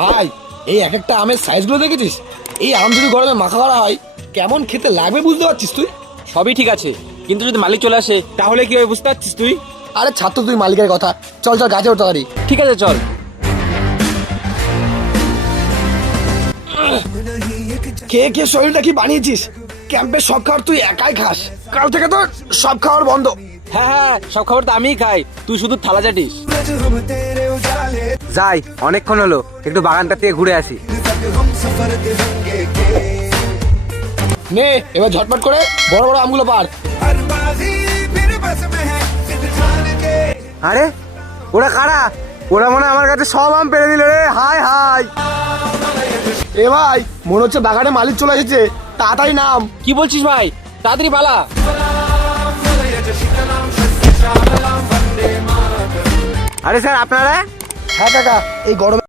ভাই এই এক একটা আমের সাইজগুলো দেখেছিস? এই আম যদি গরমে মাখা করা হয় কেমন খেতে লাগবে বুঝতে পারছিস তুই? সবই ঠিক আছে, কিন্তু যদি মালিক চলে আসে তাহলে কি হবে বুঝতে পারছিস তুই? আরে ছাড় তো তুই মালিকের কথা, চল চল গাছে উঠতে পারি। ঠিক আছে চল। কে কে শরীরটা কি বানিয়েছিস? ক্যাম্পের সব খাবার তুই একাই খাস, কাল থেকে তো সব খাবার বন্ধ। হ্যাঁ হ্যাঁ, সব খাবার তো আমিই খাই, তুই শুধু থালা চাটিস। যাই, অনেকক্ষণ হলো, একটু বাগানটা থেকে ঘুরে আসি। নে এবার ঝটপট করে বড় বড় আমগুলো পার। আরে ওরা কারা? ওরা মনে হয় আমার কাছে সব আম পেড়ে দিল রে। High high. এ ভাই মনে হচ্ছে বাগানে মালিক চলে এসেছে, তাড়াতাড়ি নাম। কি বলছিস ভাই? তাড়াতাড়ি পালা। আরে স্যার আপনারা? হ্যাঁ কাকা, এই গরমে